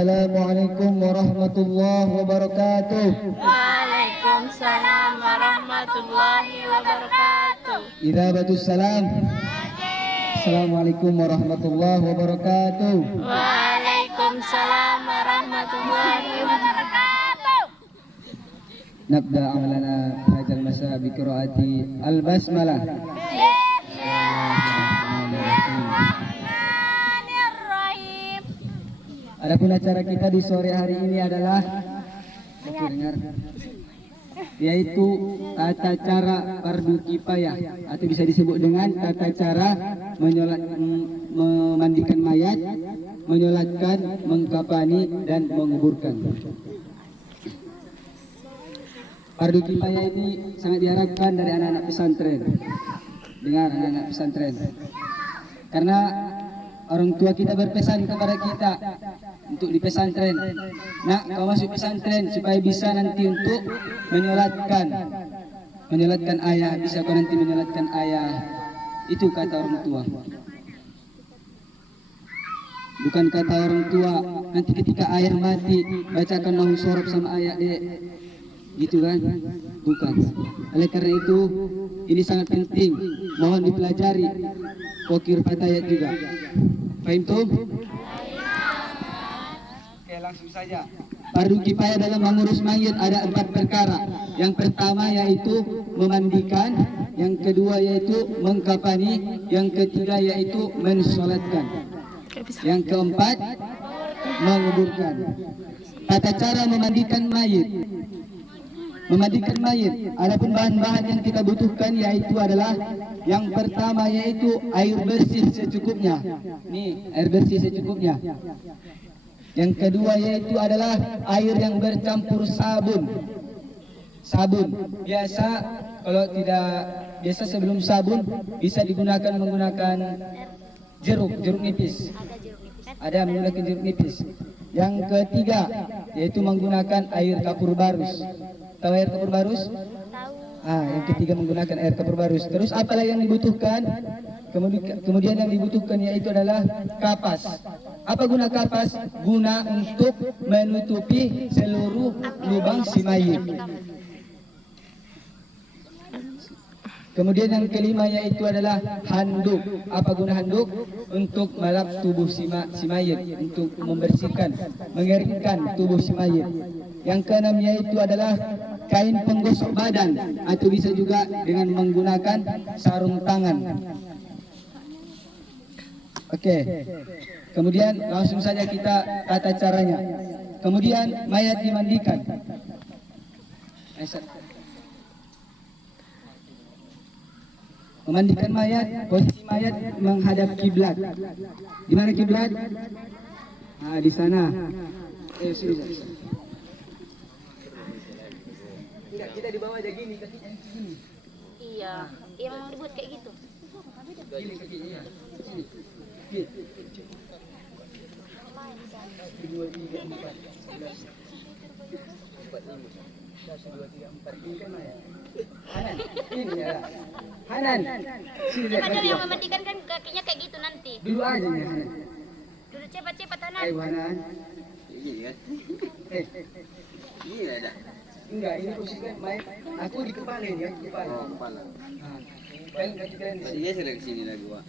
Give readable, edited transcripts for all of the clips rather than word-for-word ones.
Assalamualaikum warahmatullahi wabarakatuh. Waalaikumsalam warahmatullahi wabarakatuh. Idabatus salam. Assalamualaikum warahmatullahi wabarakatuh. Waalaikumsalam warahmatullahi wabarakatuh. Nabda amalana hadzal masa bi qiraati al-basmalah. Adapun acara kita di sore hari ini adalah yaitu tata cara fardu kifayah atau bisa disebut dengan tata cara memandikan mayat, menyolatkan, mengkafani dan menguburkan. Fardu kifayah ini sangat diharapkan dari anak-anak pesantren. Dengar anak-anak pesantren. Karena orang tua kita berpesan kepada kita untuk di pesantren, nak kau masuk pesantren supaya bisa nanti untuk menyolatkan ayah, bisa kau nanti menyolatkan ayah. Itu kata orang tua. Bukan kata orang tua nanti ketika ayah mati bacakan lahu sorab sama ayah dek, gitu kan? Bukan. Oleh karena itu ini sangat penting, mohon dipelajari. Pokir fatayat juga. Fahim tuh? Oke, langsung saja. Fardu kifayah dalam mengurus mayat ada 4 perkara. Yang pertama yaitu memandikan, yang kedua yaitu mengkafani, yang ketiga yaitu mensolatkan, yang keempat menguburkan. Tata cara memandikan mayat. Memandikan mayat, adapun bahan-bahan yang kita butuhkan yaitu adalah yang pertama yaitu air bersih secukupnya. Nih, air bersih secukupnya. Yang kedua yaitu adalah air yang bercampur sabun. Sabun. Biasa kalau tidak biasa sebelum sabun bisa digunakan menggunakan jeruk nipis. Ada menggunakan jeruk nipis. Yang ketiga yaitu menggunakan air kapur barus. Tahu air kapur barus? Yang ketiga menggunakan air kapur barus. Terus apalah yang dibutuhkan? Kemudian yang dibutuhkan yaitu adalah kapas. Apa guna kapas? Guna untuk menutupi seluruh lubang si mayit. Kemudian yang kelima yaitu adalah handuk. Apa guna handuk? Untuk melap tubuh si mayit, untuk membersihkan, mengeringkan tubuh si mayit. Yang keenam yaitu adalah kain penggosok badan atau bisa juga dengan menggunakan sarung tangan. Oke. Kemudian langsung saja kita tata caranya. Kemudian mayat dimandikan. Memandikan mayat, posisi mayat menghadap kiblat. Di mana kiblat? Di sana. Sini. Kita di bawah aja gini, kakinya gini. Iya, iya memang dibuat kayak gitu. Gini kakinya ya. Sini. Gini. 2, 3, 4, 11, 45, 1, 2, 3, 4. Ini kan mayat. Hanan, ini ya. Hanan. Sini lihat. Ada yang memandikan kan kakinya kayak gitu nanti. Dulu aja ya. Dulu cepat-cepat Hanan. Ayo Hanan. Ini kan? Ini ada. Enggak, ini posisinya mayat. Aku di kepala ini ya, kepala. Oh, kepala. Kalian kaki kalian di sini. Tadinya saya ke sini lagi, Wak.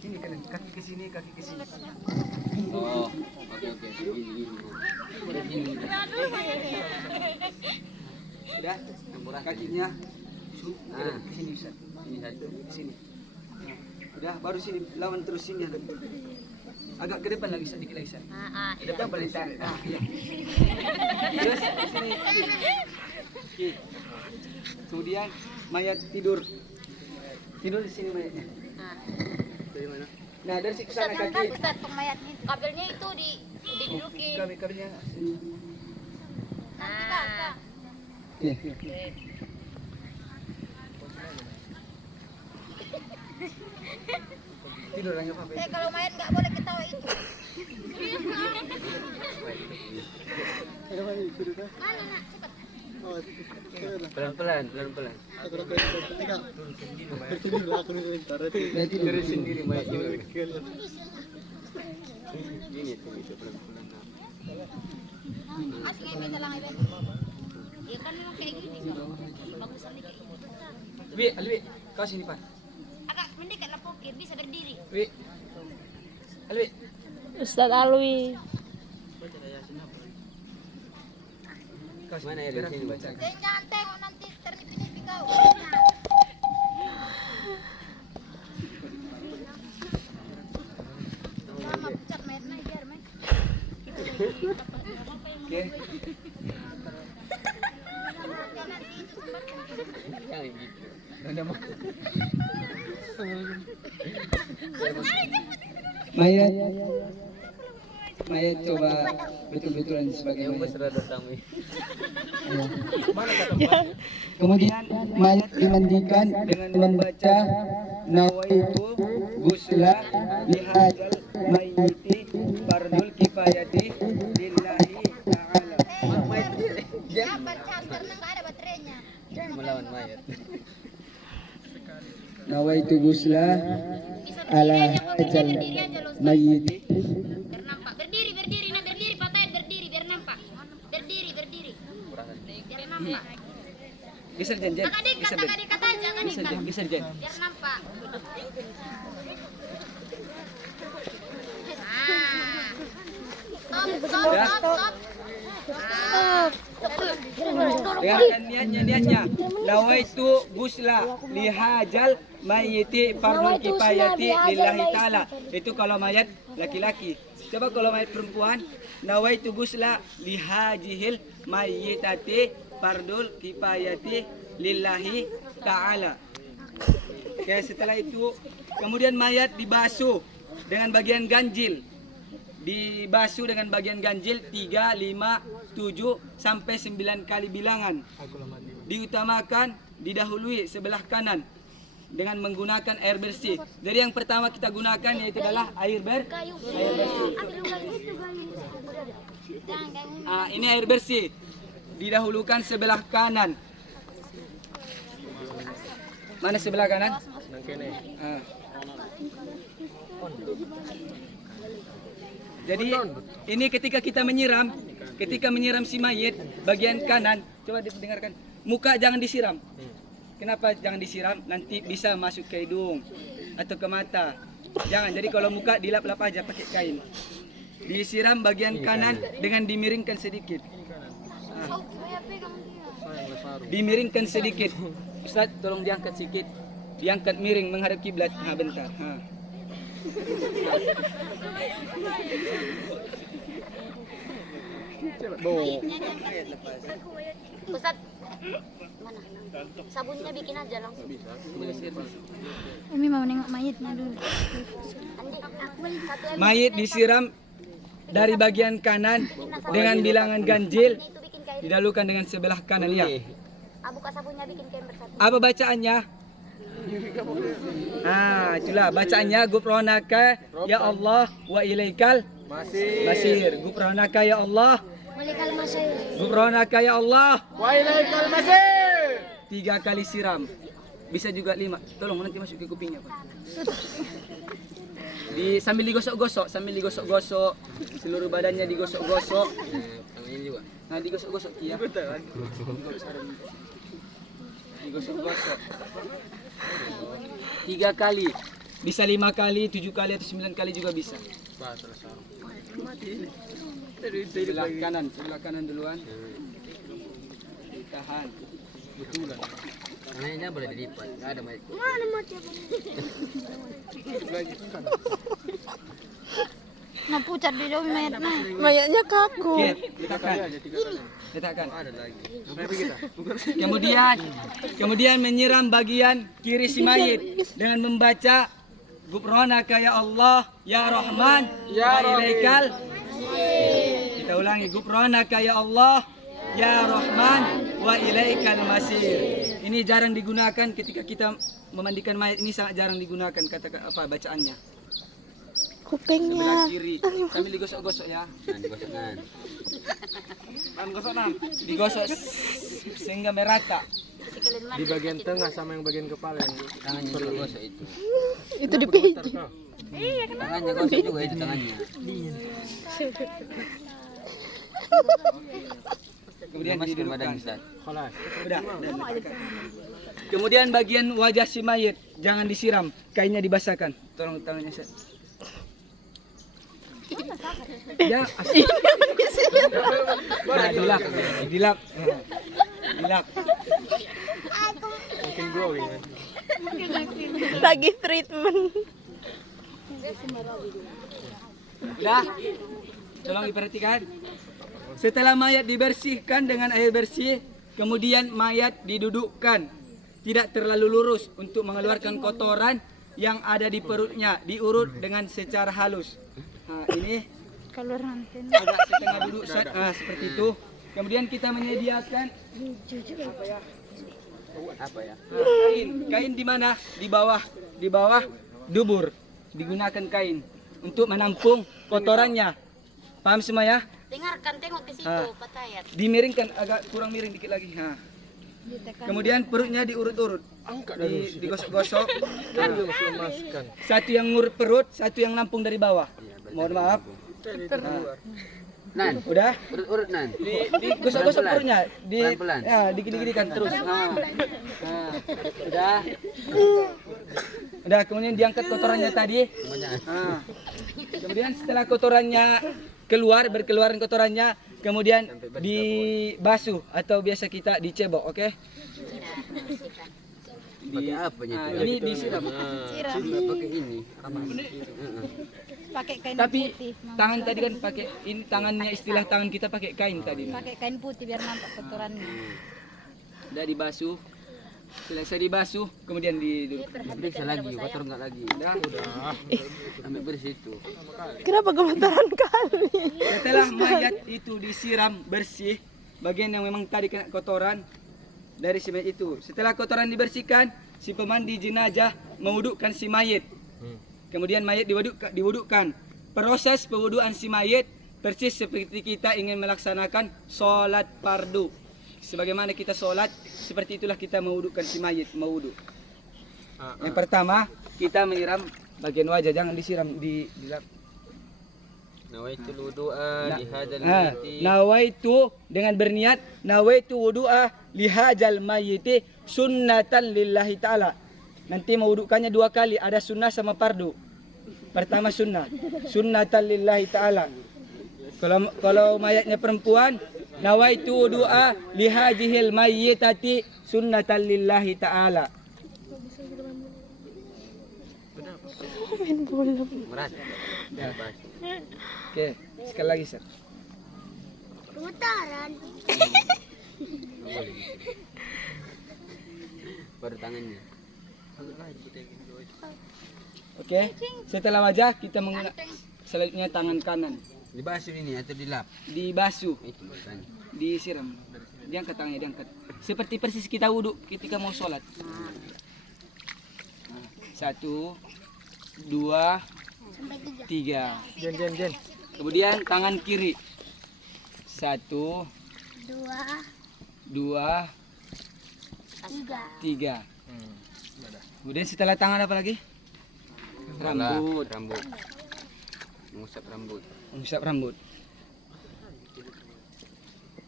Ini kalian kaki ke sini, kaki ke sini. Oh, oke. Ini. Sudah, murah kakinya. Ke sini bisa. Ini satu. Ke sini. Udah, baru sini lawan terus sini. Agak ke depan lagi sedikit lagi. Ke depan paling tarik. Iya. Terus ke sini. Oke. Kemudian mayat tidur. Tidur di sini mayatnya. Dari mana? Nah, dari sini ke sana kaki. Ustaz, mayatnya kabelnya itu didudukin. Kabelnya sini. Oke. Tidur enggak apa-apa. Kalau mayat nggak boleh ketawa itu. Mana nak? Cepat. Pelan-pelan. Dari sendiri mayat. Ini tuh itu pelan-pelan. Asli ngayon ka lang ibig. Ya kan memang kayak gini. Bagusan nih kayak gitu. Wi, Alwi, kau sini Pak. Agak mending kan lapokir bisa berdiri. Wi. Alwi. Ustaz Alwi. Kau Mana ya di sini? baca. Jangan tengok nanti tertipi-tipi kau. Sama pucat main biar main. Oke. Jangan gitu. Ada mau. Mayat coba betul-betulan sebagai mayat. Mesra datang nih. Kemudian mayat dimandikan dengan membaca nawaitu gusla lihadzal mayyiti fardul kifayati lillahi ta'ala. Jangan charge karena nggak ada baterainya. Melawan mayat. Nawaitu gusla ala hadzal mayyiti. Biar nampak. Berdiri, berdiri, nah berdiri, patahin berdiri biar nampak. Berdiri, berdiri. Biar nampak. Geser jen. Agak dekat aja, agak dekat. Geser jen. Biar nampak. Stop, Ya. stop, stop. Dengarkan niatnya. Nawaitu gusla lihajal mayyiti fardul kifayati lillahi ta'ala. Itu kalau mayat laki-laki. Coba kalau mayat perempuan, nawaitu gusla lihajihil mayyitati fardul kifayati lillahi ta'ala. Oke, setelah itu kemudian mayat dibasuh dengan bagian ganjil. Dibasuh dengan bagian ganjil 3, 5, 7 sampai 9 kali bilangan. Diutamakan didahului sebelah kanan dengan menggunakan air bersih. Jadi yang pertama kita gunakan yaitu adalah air bersih. Ini air bersih. Didahulukan sebelah kanan. Mana sebelah kanan? Ah. Jadi ini ketika kita menyiram si mayit bagian kanan, coba didengarkan. Muka jangan disiram. Kenapa jangan disiram? Nanti bisa masuk ke hidung atau ke mata. Jangan. Jadi kalau muka dilap-lap aja pakai kain. Disiram bagian kanan dengan dimiringkan sedikit. Ah. Dimiringkan sedikit. Ustaz, tolong diangkat sedikit. Diangkat miring menghadap kiblat. Nah, bentar. Ustaz, mana? Sabunnya bikin aja langsung. Umi mau nengok mayitnya dulu. Andi, satu lagi. Mayit disiram dari bagian kanan dengan bilangan ganjil. Itu bikin kain. Didahulukan dengan sebelah kanan ya. Buka sabunnya bikin kain bersatu. Apa bacaannya? Itulah bacaannya Gufranaka ya Allah wa ilaikal masir. Gufranaka ya Allah. Walikal masyayir. Gufranaka ya Allah. Wa ilaikal masir. 3 kali siram. Bisa juga 5. Tolong nanti masuk ke kupingnya, Pak. Sambil digosok-gosok, seluruh badannya digosok-gosok. Tangannya juga. Nah, digosok-gosok ya. Digosok-gosok. 3 kali. Bisa 5 kali, 7 kali atau 9 kali juga bisa. Sebelah kanan duluan. Tahan. Betulan. Tangannya boleh dilipat. Enggak ada mayat. Nah pucat di dalam mayat mayatnya kaku. Oke, letakkan. Ada lagi. Kemudian menyiram bagian kiri si mayit dengan membaca Gufranaka ya Allah ya Rahman wa ilaikal. Kita ulangi Gufranaka ya Allah ya Rahman wa ilaikal masir. Ini jarang digunakan ketika kita memandikan mayat, ini sangat jarang digunakan kata apa bacaannya. Kupingnya. Sebelah kiri sambil digosok-gosok ya. Nah, digosok. Digosok sehingga merata. Di bagian tengah sama yang bagian kepala yang tangannya juga gosok itu. Itu dipijit. Tangannya gosok juga itu tangannya. Kemudian didudukkan. Kelas. Udah. Kemudian bagian wajah si mayit jangan disiram, kainnya dibasahkan. Tolong tangannya set. Ya, nah, dilap. Dilap. Mungkin glowing. Lagi treatment. Udah. Tolong diperhatikan. Setelah mayat dibersihkan dengan air bersih, kemudian mayat didudukkan tidak terlalu lurus untuk mengeluarkan kotoran yang ada di perutnya, diurut dengan secara halus. Nah, ini Kalau nanti. agak setengah duduk seperti itu. Kemudian kita menyediakan Apa ya? kain di mana? Di bawah dubur. Digunakan kain untuk menampung kotorannya. Paham semua ya? Dengarkan, tengok ke situ, Ah. Pak Tayat. Dimiringkan agak kurang miring dikit lagi. Nah. Kemudian perutnya diurut-urut. Digosok-gosok. Kan juga masih memasukkan. Satu yang ngurut perut, satu yang nampung dari bawah. Mohon maaf. Nan, Udah? urut nan. Digosok-gosok perutnya. Pelan-pelan. Ya, dikit-dikitkan terus. Udah. Udah, kemudian diangkat kotorannya tadi. Nah. Kemudian setelah kotorannya berkeluaran kotorannya, kemudian dibasuh atau biasa kita dicebok, oke? Pakai apa Nah, itu? ini disiram. Siram. Pakai ini. Pakai kain Tapi putih. tangan tadi kan pakai ini tangannya istilah tangan kita pakai kain tadi. Pakai kain putih biar nampak kotorannya. Udah dibasuh. Selesai dibasuh, kemudian Periksa lagi, kotor enggak lagi. Udah. Sampai bersih itu. Kenapa gemetaran kali? Setelah mayat itu disiram bersih, bagian yang memang tadi kena kotoran dari si mayat itu. Setelah kotoran dibersihkan, si pemandi jenazah mewudukkan si mayit. Kemudian mayit diwudukkan. Proses pewuduan si mayit persis seperti kita ingin melaksanakan sholat fardu. Sebagaimana kita sholat, seperti itulah kita mewudukkan si mayit, mewuduk. Yang pertama, kita menyiram bagian wajah, jangan disiram dilap. Nawaitul wudu'a li hadzal Nah, mayyiti. nawaitu dengan berniat nawaitu wudu'a lihajal mayyiti sunnatan lillahi ta'ala. Nanti mewudukannya 2 kali, ada sunnah sama fardu. Pertama sunnah, sunnatan lillahi ta'ala. Kalau mayatnya perempuan, nawaitu wudu'a lihajihil mayyitati sunnatan lillahi ta'ala. Merata. Oke, sekali lagi, Sir. Pemutaran. Baru tangannya. Oke, setelah wajah kita menggunakan selanjutnya tangan kanan. Dibasuh ini atau dilap? Dibasuh, Itu bukan. disiram. Diangkat tangannya, diangkat. Seperti persis kita wudhu ketika mau sholat. 1, 2, 3. Jen. Kemudian tangan kiri. 1, 2, 3. Kemudian setelah tangan apa lagi? Rambut. Mengusap rambut. Mengusap rambut.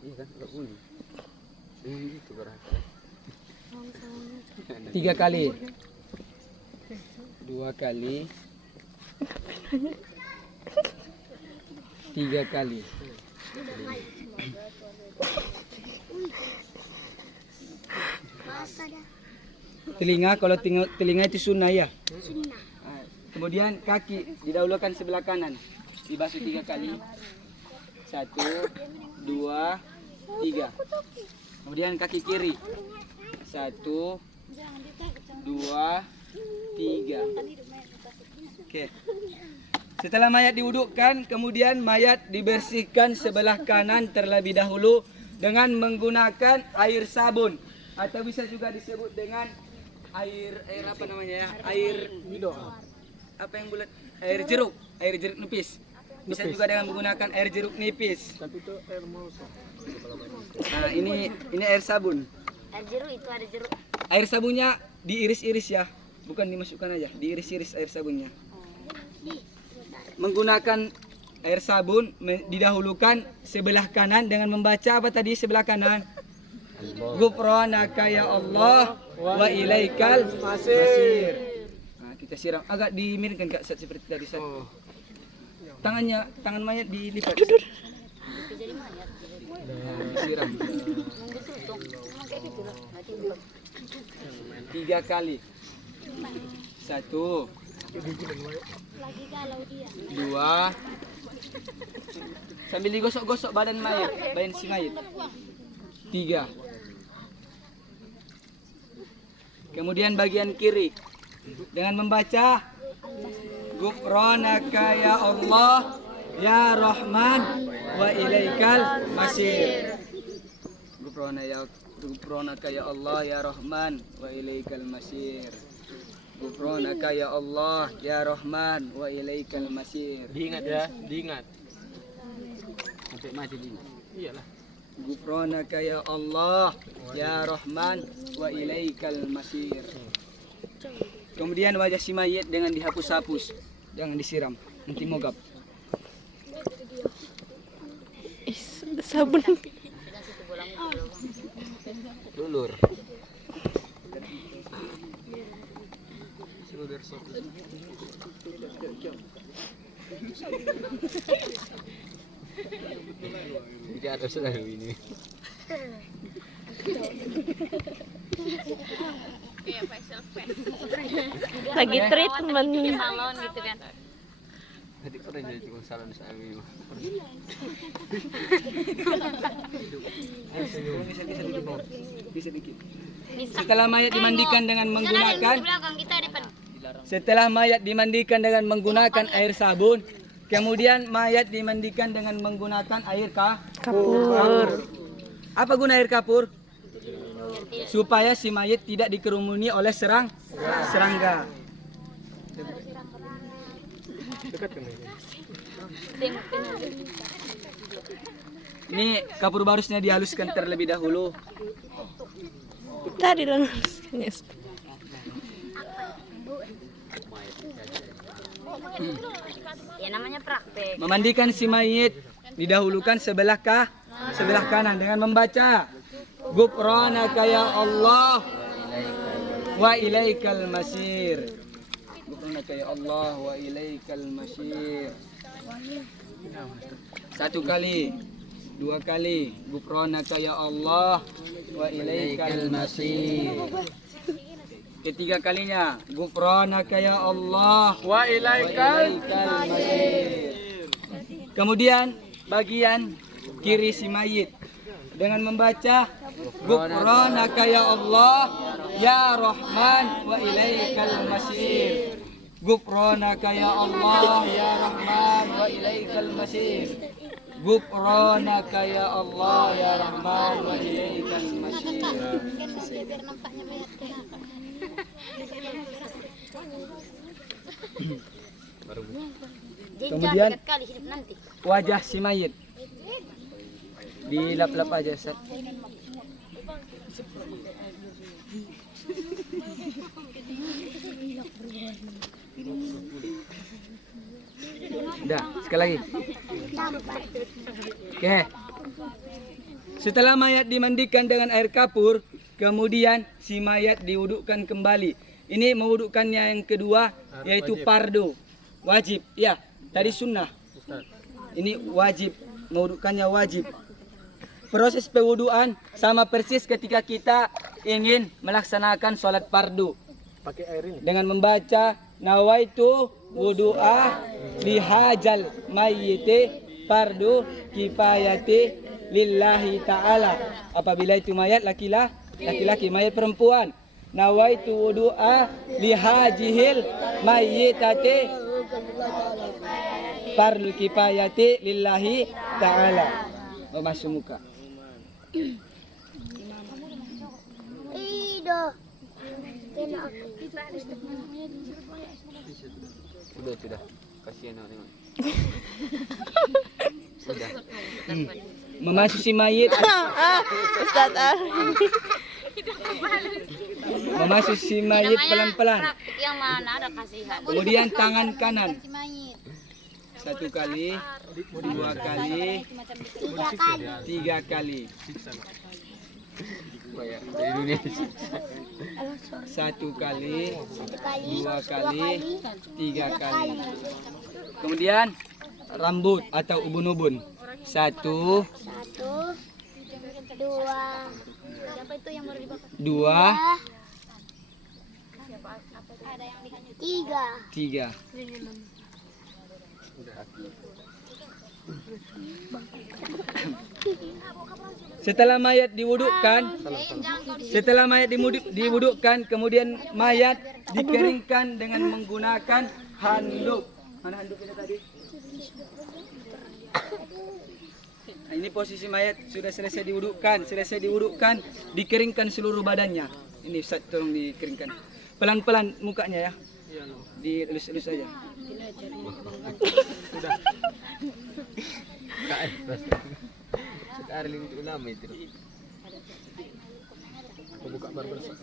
Iya kan, enggak bunyi. Itu berarti. 3 kali. 2 kali. 3 kali. Telinga, kalau telinga itu sunnah ya. Kemudian kaki didahulukan sebelah kanan, dibasuh 3 kali. 1, 2, 3. Kemudian kaki kiri. 1, 2, 3. Oke. Setelah mayat diwudukkan, kemudian mayat dibersihkan sebelah kanan terlebih dahulu dengan menggunakan air sabun atau bisa juga disebut dengan air apa namanya ya? Air apa yang bulat? Air jeruk nipis. Bisa juga dengan menggunakan air jeruk nipis. Tapi itu air molson. Nah, ini air sabun. Air jeruk itu ada jeruk. Air sabunnya diiris-iris ya, bukan dimasukkan aja, diiris-iris air sabunnya. Menggunakan air sabun didahulukan sebelah kanan dengan membaca apa tadi sebelah kanan? Ghufranaka ya Allah wa ilaikal masir. Nah, kita siram agak dimiringkan Kak Sat, seperti tadi Sat. Tangan mayat dilipat. Disiram 3 kali. 1 2 sambil digosok-gosok badan si mayat. 3. Kemudian bagian kiri dengan membaca Ghufranaka ya Allah ya Rahman wa ilaikal masir. Ghufranaka ya Allah ya Rahman wa ilaikal masir. Ghufranaka ya Allah ya Rahman wa ilaikal masir. Diingat ya, diingat. Sampai mati diingat. Iyalah. Ghufranaka ya Allah ya Rahman wa ilaikal masir. Kemudian wajah si mayit dengan dihapus-hapus, jangan disiram, nanti mogap. Sabun. Lulur. Tidak ada sudah ini. Lagi treatment. Salon gitu kan. Tadi pernah jadi tukang salon saya ini. Bisa dikit. Setelah mayat dimandikan dengan menggunakan Kita depan. air sabun, kemudian mayat dimandikan dengan menggunakan air Kapur. Apa guna air kapur? Supaya si mayat tidak dikerumuni oleh serangga. Ini kapur barusnya dihaluskan terlebih dahulu. Tadi langsung. Ya namanya praktek. Memandikan si mayit didahulukan sebelah kanan dengan membaca Ghufranaka ya Allah wa ilaikal masir. Ghufranaka ya Allah wa ilaikal masir. 1 kali, 2 kali. Ghufranaka ya Allah wa ilaikal masir. Ketiga kalinya, Ghufranaka ya Allah wa ilaikal masir. Kemudian bagian kiri si mayit dengan membaca Ghufranaka ya Allah ya Rahman wa ilaikal masir. Ghufranaka ya Allah ya Rahman wa ilaikal masir. Ghufranaka ya Allah ya Rahman wa ilaikal masir. Biar nampaknya mayat kayak apa. Kemudian kali hidup nanti. wajah si mayit dilap-lap aja Ustaz. Udah, sekali lagi. Oke. Setelah mayat dimandikan dengan air kapur, kemudian si mayat diwudukkan kembali. Ini mewudukkannya yang kedua, yaitu fardu, wajib. Ya, tadi sunnah. Ini wajib, mewudukkannya wajib. Proses pewuduan sama persis ketika kita ingin melaksanakan sholat fardu. Pakai air ini. Dengan membaca nawaitu wudu'a lihajal mayyiti fardu kifayati lillahi ta'ala. Apabila itu mayat laki-laki, mayat perempuan. Nawaitu wudu'a lihajihil mayyitati fardu kifayati lillahi ta'ala. Masuk muka. Sudah. Kasihan nak tengok. Sudah. Memasuki mayit. Ustaz memasusi mayit pelan-pelan. Praktik yang mana ada kasihan. Kemudian tangan kanan. Si mayit. 1 kali, 2 kali, 3 kali. 1 kali, 2 kali, 3 kali. Kemudian rambut atau ubun-ubun. 1, 1, 2, 2, 3. 3. Setelah mayat diwudukkan, kemudian mayat dikeringkan dengan menggunakan handuk. Mana handuknya tadi? Nah, ini posisi mayat sudah selesai diwudukkan, dikeringkan seluruh badannya. Ini Ustaz, tolong dikeringkan. Pelan-pelan mukanya ya. Dilus-lus saja. Sekarang itu lama itu. Aku buka barbershop.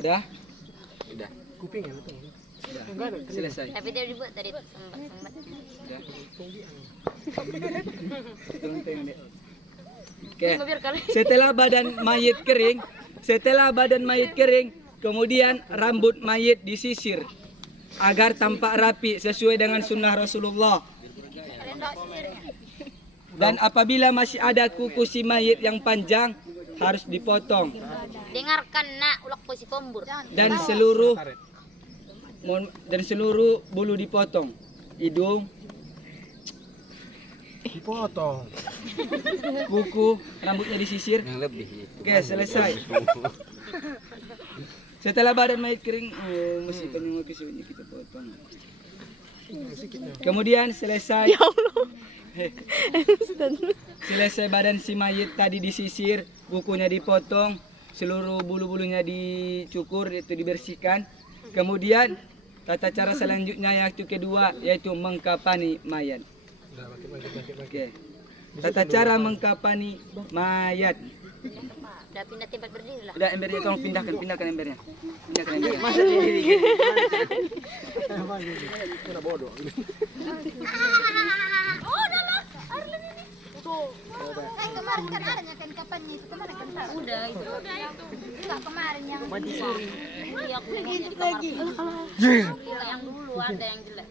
Udah? Udah. Kupingnya betul. Sudah. Selesai. Tapi dia dibuat tadi sambat-sambat. Udah. Tengok, Dek. Oke. Setelah badan mayit kering, kemudian rambut mayit disisir agar tampak rapi sesuai dengan sunnah Rasulullah. Dan apabila masih ada kuku si mayit yang panjang, harus dipotong. Dengarkan nak ulak posisi pembur. Dan seluruh bulu dipotong. Hidung, Dipotong. kuku, rambutnya disisir. Yang lebih itu. Oke, selesai. Setelah badan mayat kering, mesti penyembuh kesunya kita potong. Kemudian selesai. Ya Allah. Selesai badan si mayit tadi disisir, kukunya dipotong, seluruh bulu-bulunya dicukur, itu dibersihkan. Kemudian tata cara selanjutnya yaitu kedua, yaitu mengkapani mayat. Oke. Tata cara mengkapani mayat. Udah pindah tempat berdiri lah. Udah embernya tolong pindahkan embernya. Pindahkan embernya. Masa diri. Kemarin kan adanya kan kapannya itu kemarin kan tahu. Udah itu. Enggak kemarin yang Iya aku lagi. Yang dulu ada yang jelek.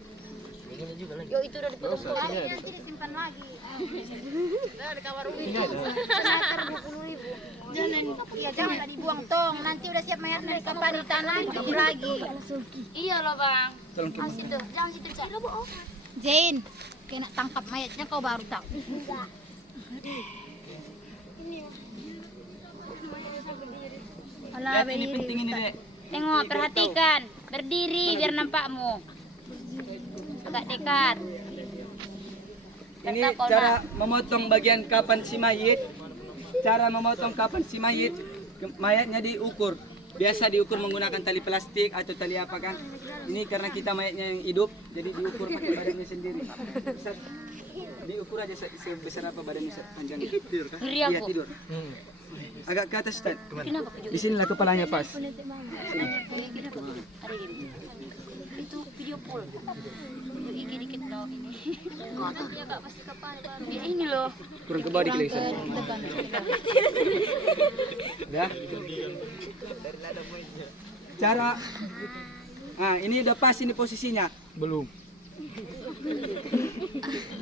Yo itu udah dipotong lagi. nanti disimpan lagi. Udah di kamar rumah. Semeter 20.000. Jangan dibuang tong. Nanti udah siap mayatnya di kapan di tanah hidup lagi. Iya loh bang. Tolong Ah, situ, jangan situ Cak. Jane, kena tangkap mayatnya kau baru tahu. Lihat ini penting ini, Dek. Tengok perhatikan. Berdiri biar nampakmu. Agak dekat. Ini cara memotong bagian kapan si mayit. Cara memotong kapan si mayit, mayatnya diukur. Biasa diukur menggunakan tali plastik atau tali apa kan. Ini karena kita mayatnya yang hidup, jadi diukur pakai badannya sendiri. Ustaz, diukur aja sebesar apa badannya panjangnya. Tidur kan? Ngeri Iya, aku. tidur. Agak ke atas, Ustaz. Kenapa kejut? Di sinilah kepalanya pas. Ada gini. Itu video full. IG dikit loh ini. Nanti agak pasti kapan baru. Ya ini loh. Kurang ke bawah dikit lagi, Ustaz. Ya. Cara ini udah pas ini posisinya. Belum.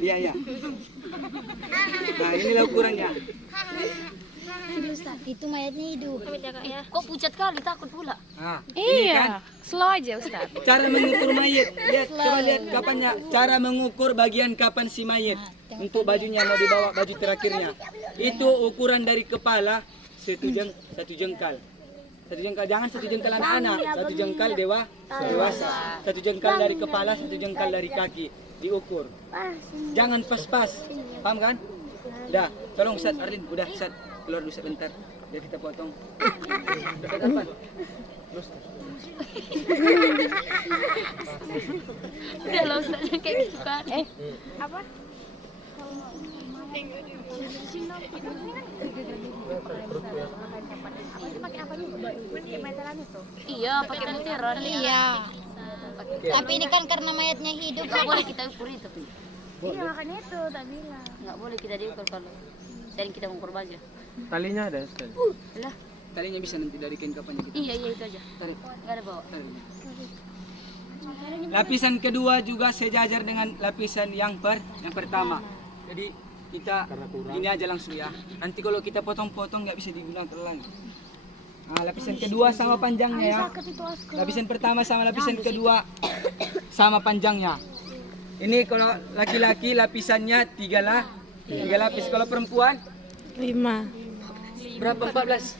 Iya, iya. Nah, inilah ukurannya. Itu mayatnya hidup. Kok pucat kali takut pula. Nah, ini kan Slow aja Ustaz. cara mengukur mayit. Lihat, coba lihat kapannya. Cara mengukur bagian kapan si mayit. Untuk bajunya mau dibawa baju terakhirnya. Itu ukuran dari kepala satu jengkal. Satu jengkal, jangan satu jengkal anak-anak, satu jengkal dewasa. Satu jengkal dari kepala, satu jengkal dari kaki. Diukur. Jangan pas-pas. Paham kan? Udah, tolong Ustaz Arlin, udah Ustaz keluar dulu sebentar. Biar kita potong. Dekat apa? Udah loh Ustaz kayak gitu kan. Apa? Iya, pakai mutiara. Iya. Tapi ini kan karena mayatnya hidup. Nggak boleh kita ukur itu. Iya makanya itu tak bilang. Nggak boleh kita diukur kalau sering kita mengukur aja. Talinya ada sekali. Lah, Talinya bisa nanti dari kain kapannya kita. iya itu aja. Tarik. Nggak ada bawa. Lapisan kedua juga sejajar dengan lapisan yang pertama. Jadi kita ini aja langsung ya. Nanti kalau kita potong-potong nggak bisa digunakan lagi. Nah, lapisan kedua sama panjangnya ya. Lapisan pertama sama lapisan kedua sama panjangnya. Ini kalau laki-laki lapisannya tiga lapis. Kalau perempuan 5. berapa? 14?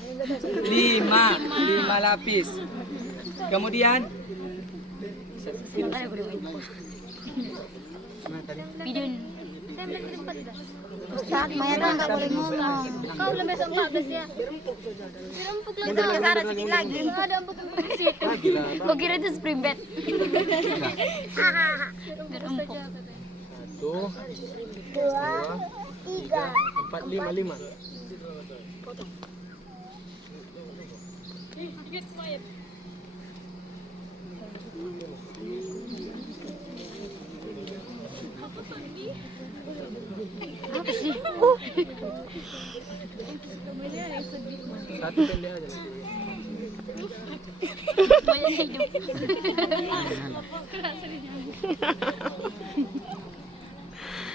5 lapis. Kemudian Bidun. Ustaz, mayatnya nggak boleh ngomong. Kau belum besok 14 ya? Dirempuk lagi. Mundur ke sana sedikit lagi. Ada empuk di situ. Kok kira itu spring bed? Satu, dua, tiga, empat, lima. Apa sih? Satu pendek aja. Banyak hidup.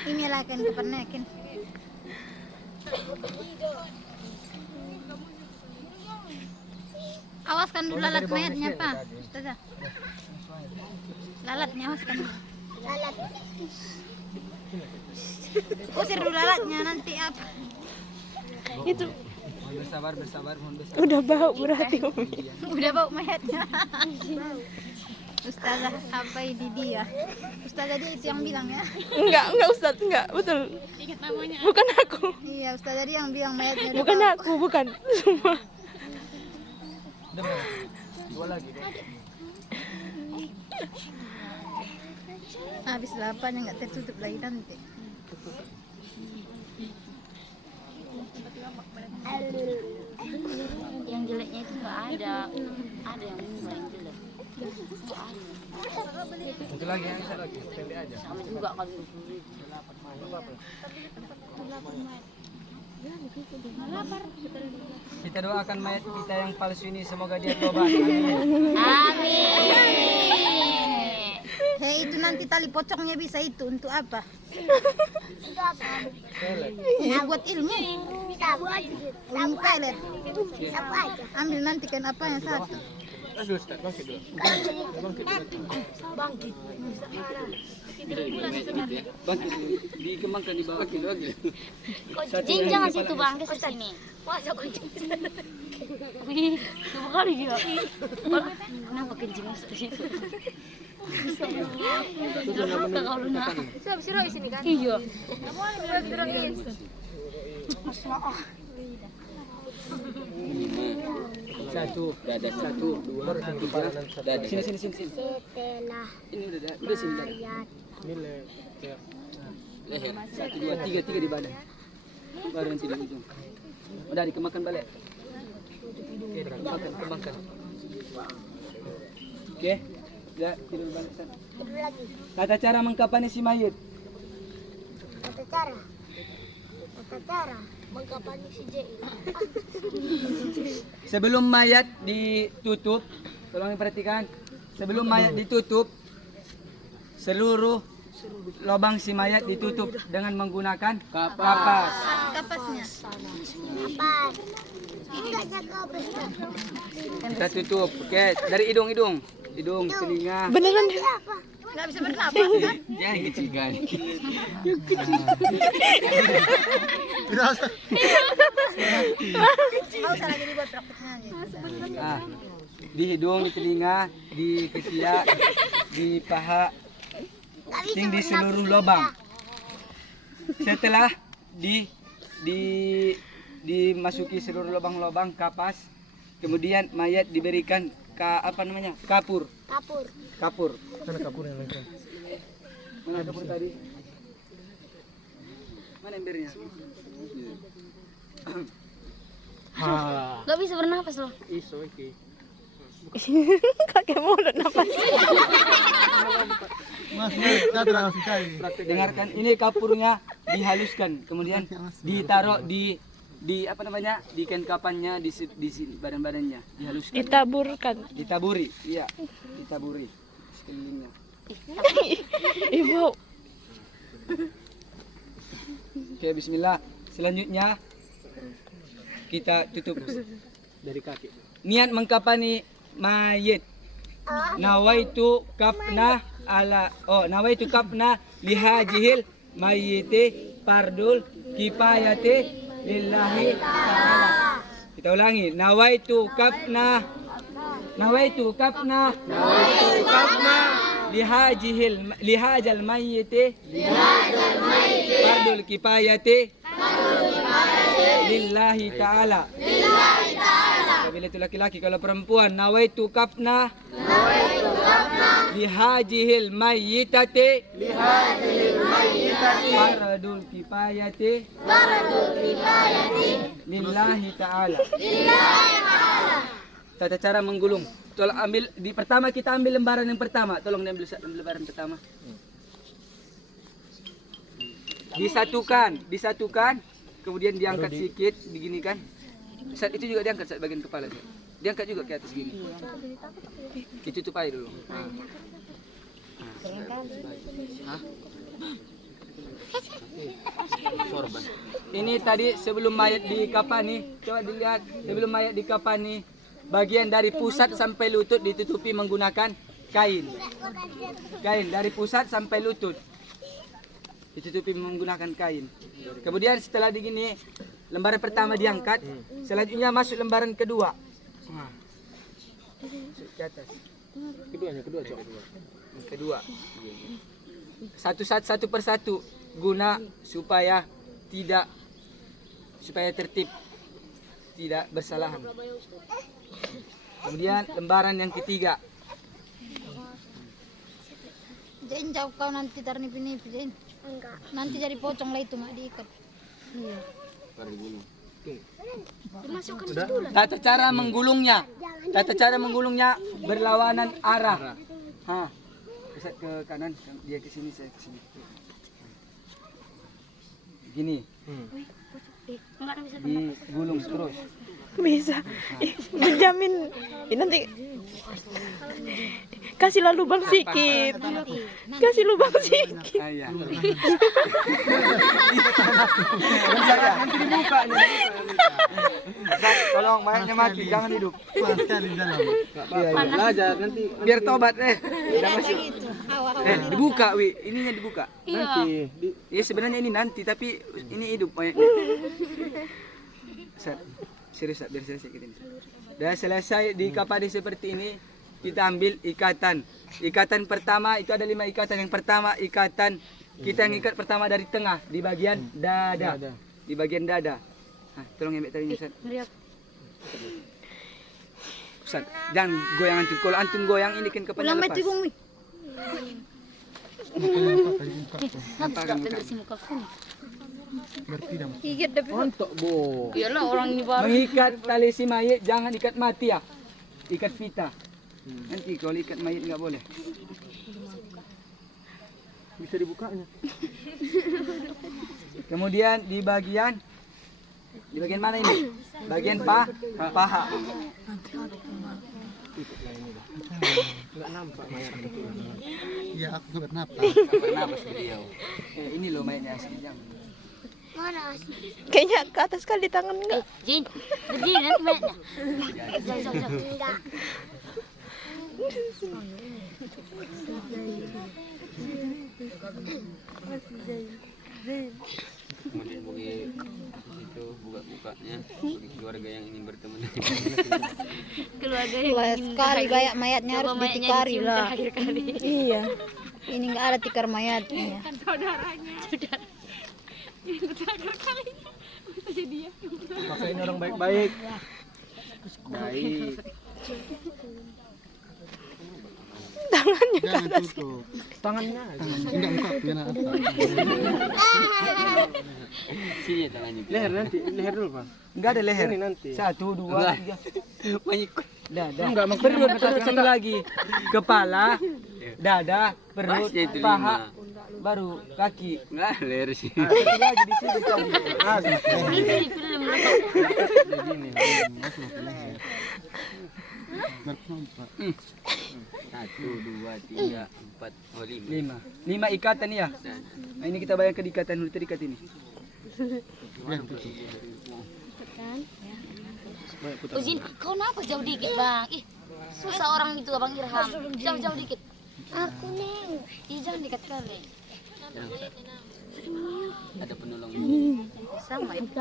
Ini lah kan kepernekin. Awaskan dulu lalat mayatnya, Pak. Ustazah. Lalatnya awaskan. Lalat. Usir dulu lalatnya nanti apa? Itu bersabar, mohon bersabar. udah bau berarti. Udah bau mayatnya. Ustazah apa ini dia? Ustazah dia itu yang bilang ya. Enggak Ustaz, enggak, betul. Bukan aku. Iya, Ustazah dia yang bilang mayatnya. udah Bukan bau. aku, bukan. Semua. Dua lagi. Habis lapanya nggak tertutup lagi nanti. Yang jeleknya itu nggak ada. Ada yang murah yang jelek. Nggak ada. Satu lagi yang bisa lagi. Pendek aja. Sama juga kali. Kita doakan mayat kita yang palsu ini semoga dia tobat. Amin. Amin. Hei, itu nanti tali pocongnya bisa itu untuk apa? Ya, buat ilmu. Ilmu toilet. Ambil nanti kan apa yang satu. Aduh, Ustaz, bangkit dulu. Bangkit dikembangkan di bawah. Jin jangan situ bang, ke sini. Wih, coba kali dia. Kenapa kencing di situ? Terluka kau Luna. Siapa sih Roy sini kan? Iya. Satu, dada satu, dua, tiga, dada. Sini. Ini udah sini dada. Ini ya. Leher. Satu, dua, tiga di badan. Baru nanti di ujung. Udah dikembangkan balik. Oke, kembangkan. Oke. Ya, tidur balik sana. Tata cara mengkapani si mayit. Tata cara mengkapani si J. Sebelum mayat ditutup, tolong diperhatikan. Sebelum mayat ditutup, seluruh lubang si mayat ditutup dengan menggunakan kapas. Kapasnya. Kita tutup. Oke, dari hidung, telinga. Beneran Nggak bisa bernapas kan? Ya, yang kecil kali. Nggak usah lagi dibuat prakteknya aja. Nah, di hidung, di telinga, di ketiak, di paha, di seluruh lubang. Setelah dimasuki seluruh lubang-lubang kapas, kemudian mayat diberikan kapur. Sana kapur yang lain. Mana kapur tadi? Mana embernya? Ha. Gak bisa bernapas loh. Iso iki. Kakek mulut nafas. Dengarkan, ini kapurnya dihaluskan, kemudian ditaruh di apa namanya? Di kain kapannya, di sini badan-badannya dihaluskan. Ditaburkan. Ditaburi, iya. Ditaburi sekelilingnya. Ibu. Oke, bismillah. Selanjutnya kita tutup Dari kaki. niat mengkapani mayit. Nawaitu kafna lihajihil mayyiti fardul kifayati lillahi ta'ala. Kita ulangi. Nawaitu kafna lihajal mayyiti fardul kifayati lillahi ta'ala. Bila itu laki-laki, kalau perempuan nawaitu kafna lihajihil mayyitati fardul kifayati lillahi ta'ala. Tata cara menggulung. Tolong ambil di pertama, kita ambil lembaran yang pertama. Tolong diambil lembaran pertama. Disatukan, kemudian diangkat sedikit, diginikan. Saat itu juga diangkat saat bagian kepala. Diangkat juga ke atas gini. Ditutup aja dulu. Ini tadi sebelum mayat dikafani, coba dilihat sebelum mayat dikafani, bagian dari pusat sampai lutut ditutupi menggunakan kain. Kain dari pusat sampai lutut ditutupi menggunakan kain. Kemudian setelah digini, lembaran pertama diangkat, selanjutnya masuk lembaran kedua. Masuk ke atas. Kedua, Cok. Kedua. Satu persatu guna supaya tertib, tidak bersalahan. Kemudian lembaran yang ketiga. Jain jauh kau nanti tarnip-nip Jain. Enggak. Nanti jadi pocong lah itu mak diikat. Iya. Tata cara menggulungnya berlawanan arah. Pusat ke kanan, dia ke sini, saya ke sini. Gini. Digulung terus. Bisa. Menjamin. Nanti kasihlah lubang sedikit. Kasih lubang sedikit. Iya. Nanti dibuka. Tolong mayatnya mati, jangan hidup. Belajar nanti Biar tobat Udah masuk. Dibuka, Wi. Ininya dibuka. nanti Ya sebenarnya ini nanti, tapi ini hidup mayatnya. Serius, biar selesai kita ini. Dah selesai dikafani seperti ini, kita ambil ikatan. Ikatan pertama itu ada 5 ikatan. Yang pertama ikatan, kita yang ikat pertama dari tengah di bagian dada. Di bagian dada. Tolong ambil tadi Ustaz. Ustaz, jangan goyang antum. Kalau antum goyang ini kan kepala lepas. Habis gak bener sih muka aku nih. Gigit deh. untuk Bu. Iyalah orang ini baru. Mengikat tali si mayit jangan ikat mati ya. Ikat pita. Nanti kalau ikat mayit enggak boleh. Bisa dibukanya. Kemudian di bagian mana ini? Bagian paha. Enggak nampak mayat itu. Iya, aku nggak kenapa. Bernapas beliau. Ini loh mayatnya asli jangan. Mana? Kayaknya ke atas kali tangan enggak. Jin, berdiri nanti mayatnya. Enggak. Kemudian bagi itu buka-bukanya bagi keluarga yang ingin bertemu dengan Keluarga Lah sekali banyak mayatnya harus ditikari lah. Iya. Ini enggak ada tikar mayatnya. Maka ini orang baik-baik. Baik. Tangannya ke Jangan atas. tutup. Tangannya. Enggak muka tuh ya. Sini ya tangannya. Leher nanti, leher dulu, Pak. Enggak ada leher. Ini nanti. 1, 2, 3. Banyak. Dah. Enggak, maksudnya Perut satu lagi. Kepala, dada, perut, Pasti itu paha, 5. baru kaki. Enggak, leher sih. Satu lagi di sini tadi. Ini di film Begini, masuk ke leher. 1, 2, 3, 4, 5. 5 ikatan ya. Nah, ini kita bayangkan di ikatan dulu, terikat ini. Uzin, kau kenapa jauh dikit bang? Ih, susah orang itu abang Irham. Jauh dikit. Aku neng. Ih, jangan dekat kali. Ada penolong. Sama itu.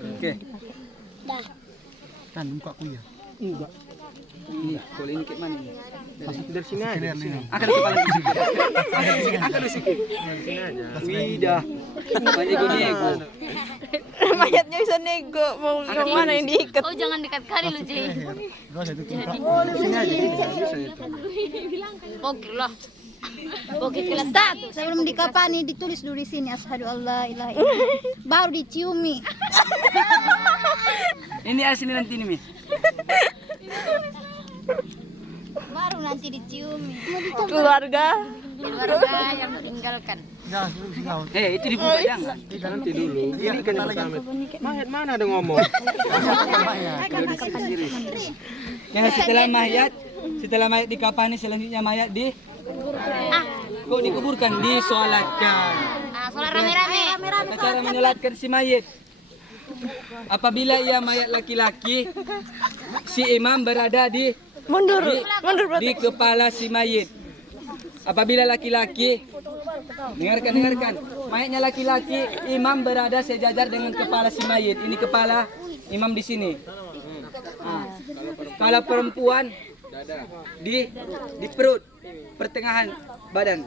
Oke. Kan muka kuya. Ini, kalau ini kayak mana ini? Dari sini aja. Akan kepala di sini. Akan di sini. Widah. Banyak ego. Mayatnya bisa nego, mau kemana yang diikat? Oh jangan dekat kali lu Ji. Pokir lah. Pokir kelas satu. Sebelum dikapani ditulis dulu di sini asyhadu alla ilaha illallah. Baru diciumi. Ini asli nanti ini, Mi. Baru nanti diciumi. Keluarga. Keluarga yang meninggalkan. Itu dibuka jangan. Kita nanti dulu. Ini kan yang pertama. Mayat mana ada ngomong? Yang setelah mayat dikapani, selanjutnya mayat dikuburkan, disolatkan. Ah, sholat rame-rame. Cara menyolatkan si mayat. Apabila ia mayat laki-laki, si imam berada di Mundur di kepala si mayat. Apabila laki-laki, dengarkan. Mayatnya laki-laki, imam berada sejajar dengan kepala si mayat. Ini kepala, imam di sini. Kalau perempuan di perut, pertengahan badan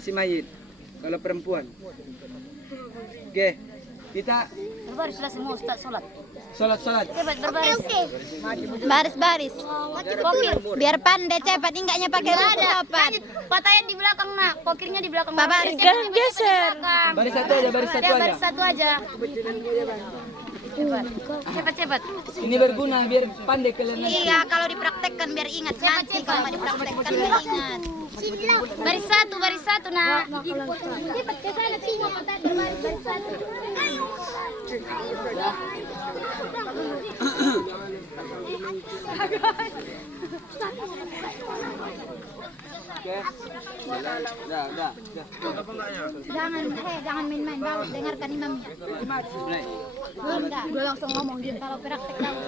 si mayat. Kalau perempuan. Oke, kita Berbaris sudah semua Ustaz sholat. sholat. Cepat berbaris. Baris-baris. Pokir. Biar pandai cepat enggaknya pakai Nggak ada. papan. Patahnya di belakang nak. Pokirnya di belakang. Baris. Jangan Geser. Baris satu aja. Baris satu aja. Cepat. Ini berguna biar pandai kalian nanti. Iya, kalau dipraktekkan biar ingat nanti kalau mau dipraktekkan biar ingat. Baris satu nak. Cepat ke sana semua patah berbaris satu. Oke. Dah. Jangan main-main, baru dengarkan imamnya. Belum langsung ngomong dia kalau praktek tahu.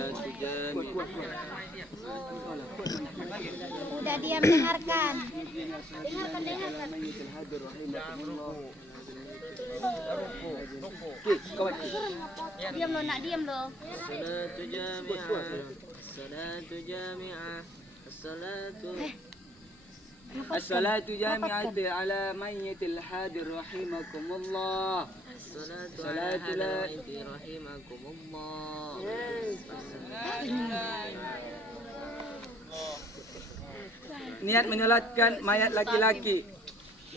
Udah diam dengarkan. Dengarkan. Diam lo nak, diam lo. Salatu jami'ah. Salatu الصلاة جامعة على ميت الحاضر رحمكم الله. Salatu ala maiti rahimakumullah. Niat menyolatkan mayat laki-laki.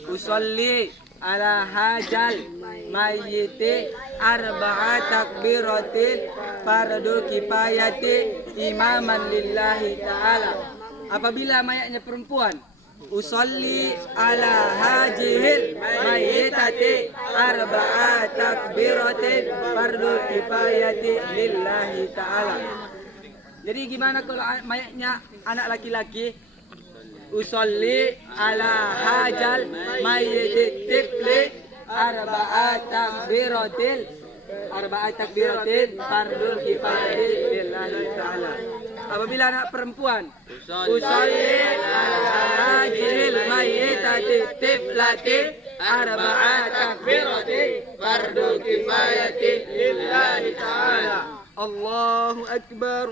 Usolli ala hajal mayyiti arba'a takbiratin fardul kifayati imaman lillahi ta'ala. Apabila mayatnya perempuan, usolli ala hajihil mayyitati arba'a takbiratin fardul kifayati lillahi ta'ala. Jadi gimana kalau mayatnya anak laki-laki? Usolli ala hajal mayyiti tifli arba'a takbiratin fardul kifayati lillahi ta'ala. Apabila anak perempuan, usolli ala hajil mayyitati tiflati arba'a takbiratin fardul kifayati lillahi ta'ala. Allahu Akbar.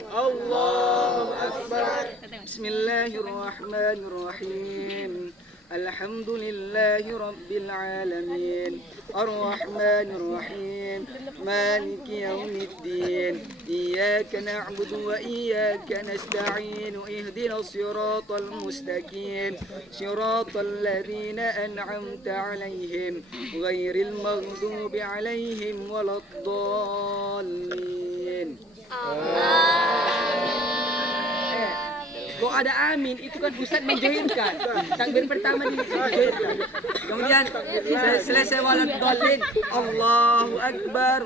Bismillahirrahmanirrahim. الحمد لله رب العالمين الرحمن الرحيم مالك يوم الدين إياك نعبد وإياك نستعين اهدنا الصراط المستقيم صراط الذين أنعمت عليهم غير المغضوب عليهم ولا الضالين. Kok ada amin, itu kan Ustaz menjoinkan. Takbir pertama dijoinkan. Kemudian selesai walad dhalin, Allahu Akbar.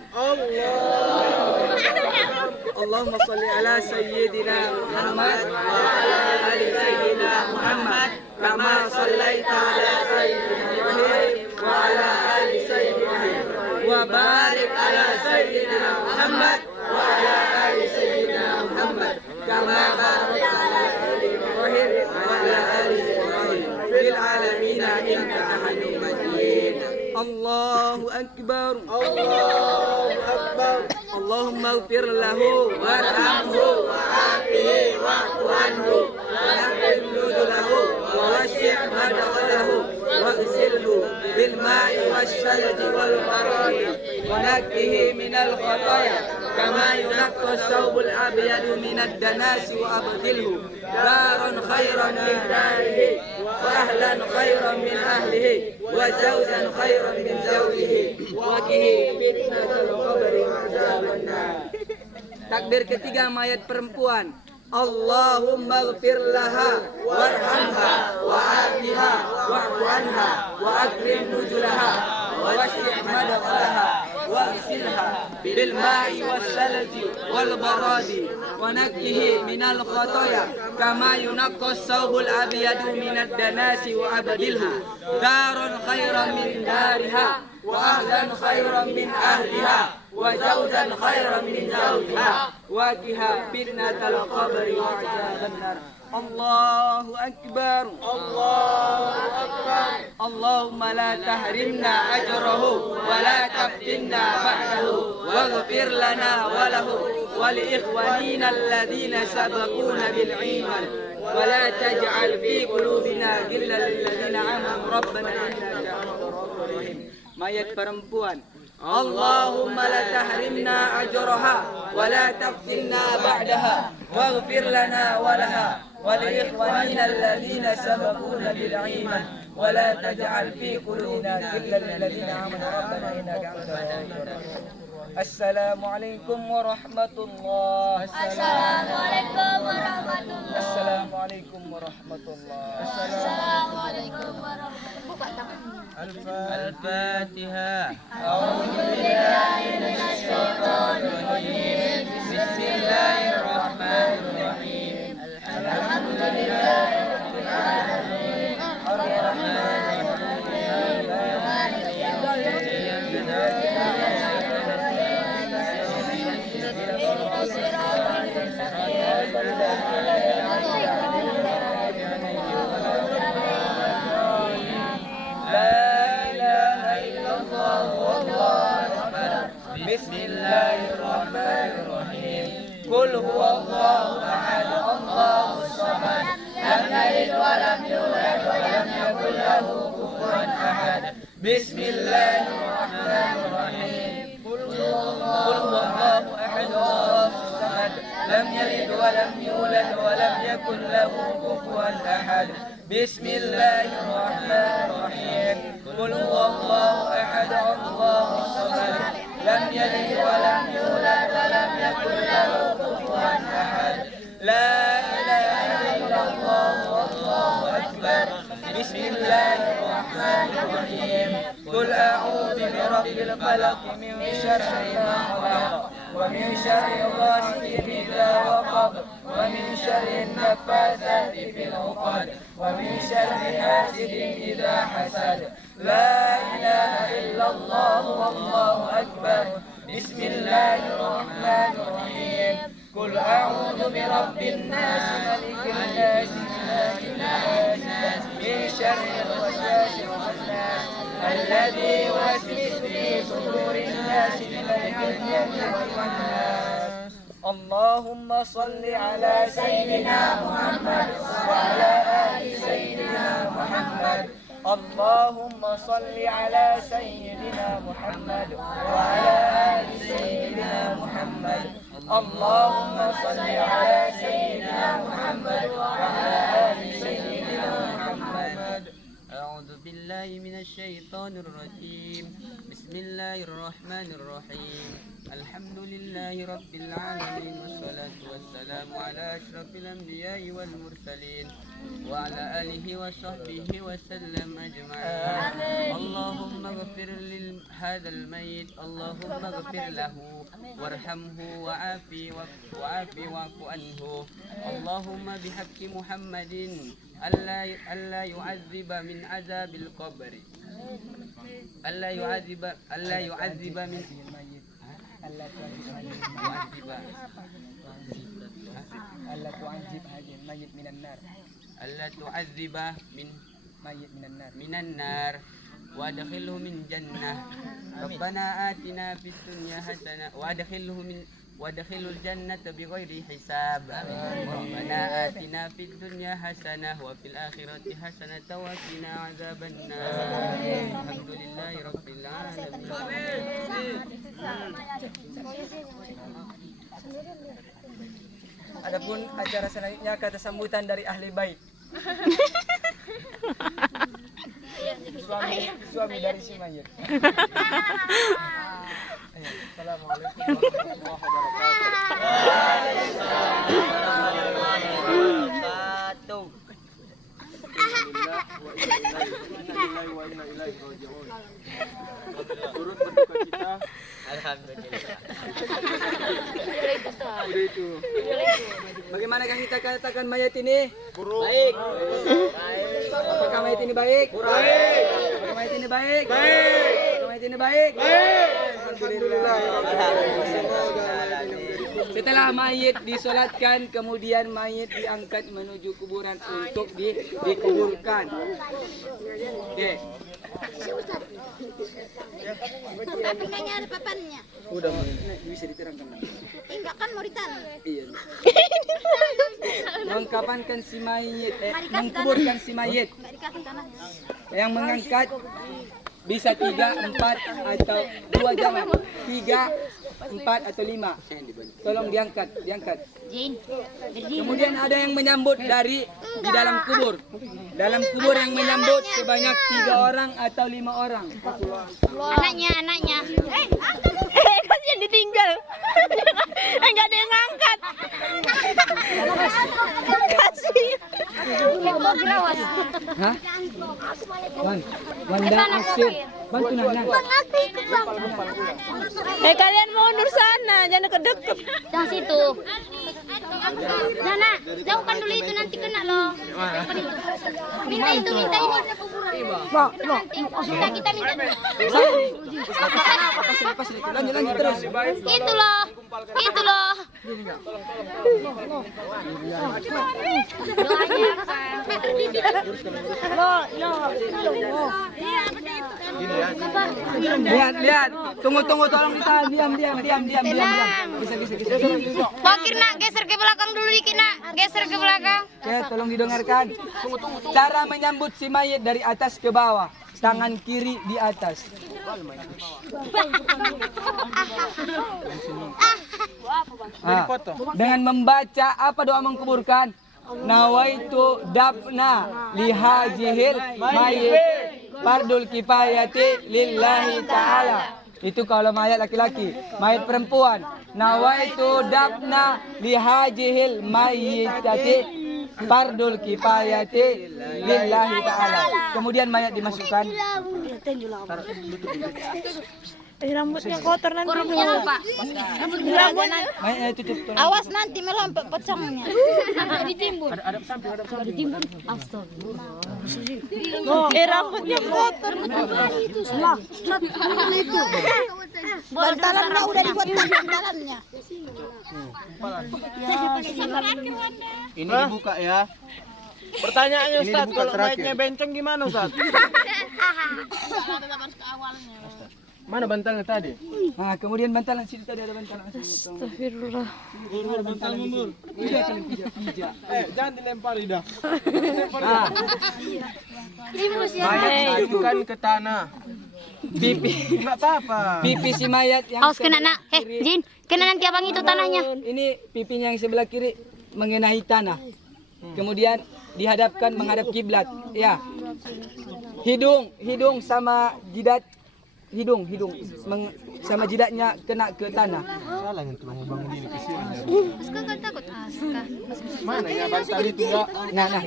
Allahumma salli ala sayyidina Muhammad wa ala ali sayyidina Muhammad kama sallaita ala sayyidina Ibrahim wa ala ali sayyidina Ibrahim wa barik ala sayyidina Muhammad wa ala ali sayyidina Muhammad kama barakta ala sayyidina Ibrahim wa ala ali Ibrahim fil alamin innaka Hamidum Majid. Allahu Akbar. Allahu Akbar. Allahumma ighfir lahu warhamhu wa'afihi wa'fu anhu wa naqqil nuzulahu wa wasi' madkhalahu waghsilhu bil ma'i wash-shalji wal baradi wa nakkihi minal khataaya kama yunqqa as-sawbul abyadu minad danasi wa abdilhu daran khairan min darihi wa ahlan khairan min ahlihi wa zawjan khairan min zawjihi wa qihi fitnatal qabri wa adzaban nar. Takbir ketiga mayat perempuan. Allahumma ighfir laha warhamha wa'afiha wa'fu anha wa akrim nuzulaha wa wasi' madkhalaha waghsilha bil ma'i wash-shalji wal baradi wa nakkihi minal khataaya kama yunqqa as-sawbul abyadu minad danasi wa abdilhu daran khairan min dariha wa ahlan khairan min ahliha wa zawjan khairan min zawjiha wa qiha fitnatal qabri wa adzaban nar. Allahu Akbar. Allahu Akbar. Allahumma la tahrimna ajrahu wa la taftinna ba'dahu waghfir lana wa lahu wa li ikhwanina alladhina sabaquna bil iman wa la taj'al fi qulubina ghillan lil ladzina amanu rabbana innaka antar rahim. Mayat perempuan. Allahumma la tahrimna ajraha wa la taftinna ba'daha waghfir lana wa laha wa li ikhwanina alladhina sabaquna bil iman wa la taj'al fi qulubina ghillan lil ladzina amanu rabbana innaka antar rahim. Assalamualaikum warahmatullahi wabarakatuh. Assalamualaikum warahmatullahi wabarakatuh. Assalamualaikum warahmatullahi wabarakatuh. Assalamualaikum warahmatullahi Al-Fatihah. Bismillahirrahmanirrahim. Alhamdulillahirabbil alamin. Arrahmanirrahim. Maliki yaumiddin. Bismillahirrahmanirrahim. Qul huwallahu ahad, Allahus samad, lam yalid wa lam yulad wa lam yakul lahu kufuwan ahad. Bismillahirrahmanirrahim. Qul huwallahu ahad, Allahus samad, lam yalid wa lam yulad wa lam yakul lahu kufuwan ahad. Bismillahirrahmanirrahim. Qul huwallahu ahad, Allahus samad, lam yalid wa lam yulad wa lam yakul lahu kufuwan ahad. La ilaha illallah wallahu akbar. Bismillahirrahmanirrahim. Qul a'udzu birabbil falaq min syarri ma khalaq wa min syarri ghasiqin idza waqab wa min syarri naffatsati fil 'uqad wa min syarri hasidin idza hasad. La ilaha illallah wallahu akbar. Bismillahirrahmanirrahim. Qul a'udzu birabbin nas malikin nas ilahin nas min syarril waswasil khannas alladzi yuwaswisu fi sudurin nas minal jinnati wan nas. Allahumma salli ala sayyidina Muhammad wa ala ali sayyidina Muhammad. Allahumma salli ala sayyidina Muhammad wa ala ali sayyidina Muhammad. Allahumma salli ala sayyidina Muhammad wa ala ali sayyidina Muhammad. أعوذ بالله من الشيطان الرجيم. بسم الله الرحمن الرحيم. الحمد لله رب العالمين والصلاة والسلام على أشرف الأنبياء والمرسلين وعلى آله وصحبه وسلم أجمعين. اللهم اغفر لهذا الميت، اللهم اغفر له وارحمه وعافي واعف عنه. اللهم بحق محمد ألا يعذب من عذاب القبر، ألا يعذب من ألا تعذب هذه الميت من النار. ألا تعذب من ميت من النار وادخله من جنة. ربنا آتنا في الدنيا حسنة وادخله الجنة بغير حساب. ربنا آتنا في الدنيا حسنة وفي الآخرة حسنة وقنا عذاب النار. الحمد لله رب العالمين. Adapun acara selanjutnya kata sambutan dari ahli bait. Suami dari si mayit. Assalamualaikum warahmatullahi wabarakatuh. Turut berduka cita. Alhamdulillah. Udah itu. Bagaimanakah kita katakan mayat ini? Baik. Apakah mayat ini baik? Baik. Apakah mayat ini baik? Baik. Apakah mayat ini baik? Baik. Alhamdulillah. Setelah mayit disolatkan, kemudian mayit diangkat menuju kuburan untuk dikuburkan. Oke. Apinanya ada papannya. Udah bisa diterangkan. Enggak kan mau ditanam. Iya. Mengkapankan si mayit, mengkuburkan si mayit. Enggak dikasih tanahnya. Yang mengangkat bisa 3, 4 atau 2 jangan. 3, 4 atau 5. Tolong diangkat. Jin. Kemudian ada yang menyambut dari di dalam kubur. Dalam kubur yang menyambut sebanyak 3 orang atau 5 orang. Anaknya. Kasian ditinggal. Enggak ada yang ngangkat. Kasian. Hah? Wanda Asyir. Bantu Nana. Kalian mundur sana, jangan deket-deket. Yang situ. Nana, jauhkan dulu itu nanti kena loh. Minta ini. Minta kita minta dulu. Lepas. Lanjut terus. Itu loh. Lihat. Tunggu, tolong ditahan. Diam. Bisa. Fakir nak, geser ke belakang dulu dikit nak. Geser ke belakang. Oke, tolong didengarkan. Cara menyambut si mayit dari atas ke bawah. Tangan kiri di atas. Dengan membaca apa doa mengkuburkan? Nawaitu dafna lihajihil mayit fardul kifayati lillahi ta'ala. Itu kalau mayat laki-laki. Mayat perempuan, nawaitu dafna lihajihil mayitati fardul kifayati lillahi ta'ala. Kemudian mayat dimasukkan. Rambutnya kotor nanti. Korupnya apa? Mayatnya tutup. Awas nanti melompat pocongnya. Ditimbun. Rambutnya kotor. Bantalannya udah dibuat bantalannya. Ini dibuka ya. Pertanyaannya Ustaz, kalau mayatnya bencong gimana Ustaz? Mana bantalnya tadi? Nah, kemudian bantalan situ tadi ada bantalan. Astagfirullah. Bantalan di sini. Pijak kalian pijak. Jangan dilempar dah. Nah, Mayat dimasukkan ke tanah. pipi Enggak apa-apa. pipi si mayat yang Awas kena nak. Jin, kena nanti abang itu tanahnya. ini pipinya yang sebelah kiri mengenai tanah. Kemudian dihadapkan menghadap kiblat. Ya. Hidung sama jidat sama jidatnya kena ke tanah. Salah yang tuh bangun ini ke sini. Aska kan takut. Aska. Mana ya bantal itu enggak? Nah.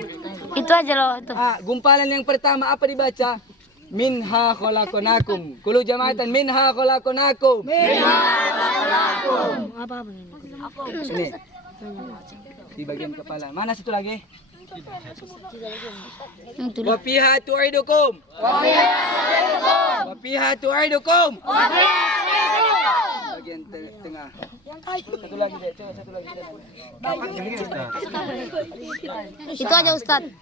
Itu aja loh itu. Gumpalan yang pertama apa dibaca? Minha khalaqnakum. Kulu jamaatan minha khalaqnakum. Apa Ini. Di bagian kepala. Mana satu lagi? Itu Wa fiha tu'idukum. Wa fiha tu'idukum. Bagian tengah. Satu lagi deh, coba satu lagi. Itu aja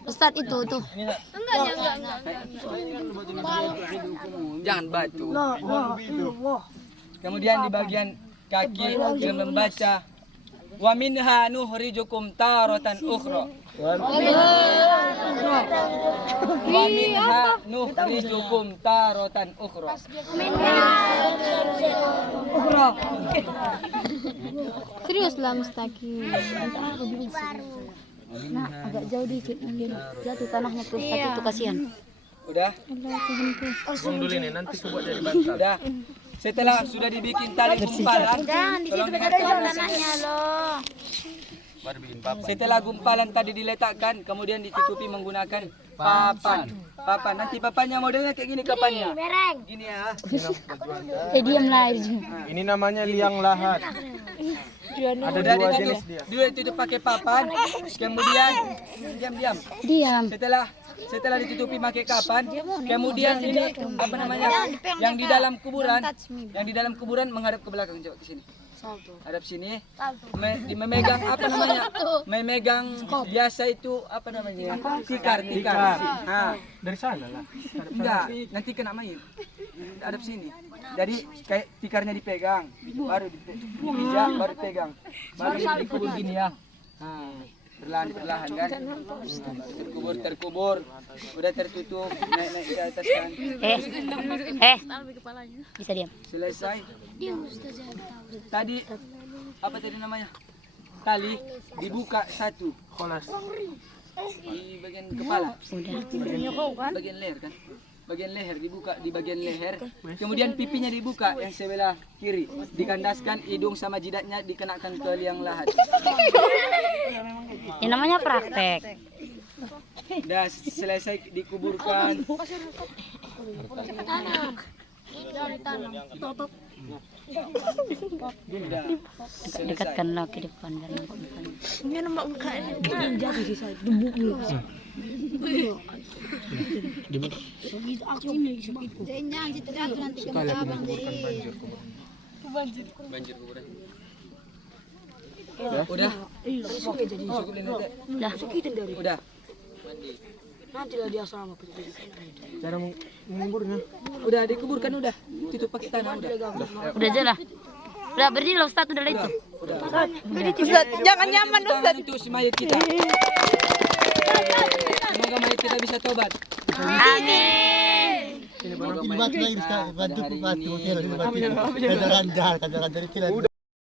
Ustadz itu tuh. Jangan batu. Kemudian di bagian kaki dia membaca wa minha nuhrijukum taratan ukhra. Wa minha nuhrijukum taratan ukhra. Serius lah mustaqim. Nah, agak jauh dikit mungkin. Jatuh tanahnya ke Ustadz itu kasihan. Udah? Buang dulu ini nanti coba jadi bantal. Udah. Setelah sudah dibikin tali gumpalan, tolong dengarkan. Tanahnya loh. Baru bikin papan. Setelah gumpalan tadi diletakkan, kemudian ditutupi menggunakan papan. Nanti papannya modelnya kayak gini kapannya. Gini ya. Diam lah. Ini namanya liang lahat. Ada Udah dua ditutup, jenis dia. dua ditutup pakai papan. Kemudian diam. Setelah ditutupi pakai papan, kemudian ini apa namanya? Yang di dalam kuburan menghadap ke belakang, coba ke sini. Hadap sini. Memegang apa namanya? Memegang biasa itu apa namanya? Tikar. Nah, Dari sana lah. enggak, nanti kena main. Hadap sini. Jadi kayak tikarnya dipegang, baru dipijak, baru pegang. Baru dikubur gini ya. Nah, perlahan kan. Terkubur. Udah tertutup, naik ke atas kan. Bisa diam. Selesai. Tadi apa tadi namanya? Tali dibuka satu. Kholas. Di bagian kepala. Udah. Bagian leher kan. Bagian leher dibuka di bagian leher. Kemudian pipinya dibuka yang sebelah kiri. Dikandaskan hidung sama jidatnya dikenakan ke liang lahat. Ini namanya praktek. Dah selesai dikuburkan. Udah selesai. Dekatkanlah ke depan dan Ini nampak mukanya. Jangan situ jatuh nanti kena abang jadi. Banjir kuburan. Udah? Cukup ini teh. Udah. Cara menguburnya. Udah dikuburkan udah. Tutup pakai tanah udah. udah aja lah. Udah berdiri loh Ustadz udah itu. Ustaz, jangan nyaman Tangan Ustaz. untuk si mayat kita. Semoga mayat kita bisa tobat. Amin. Ini batu lagi, bantu bantu, kira-kira bantu. Kadang-kadang dari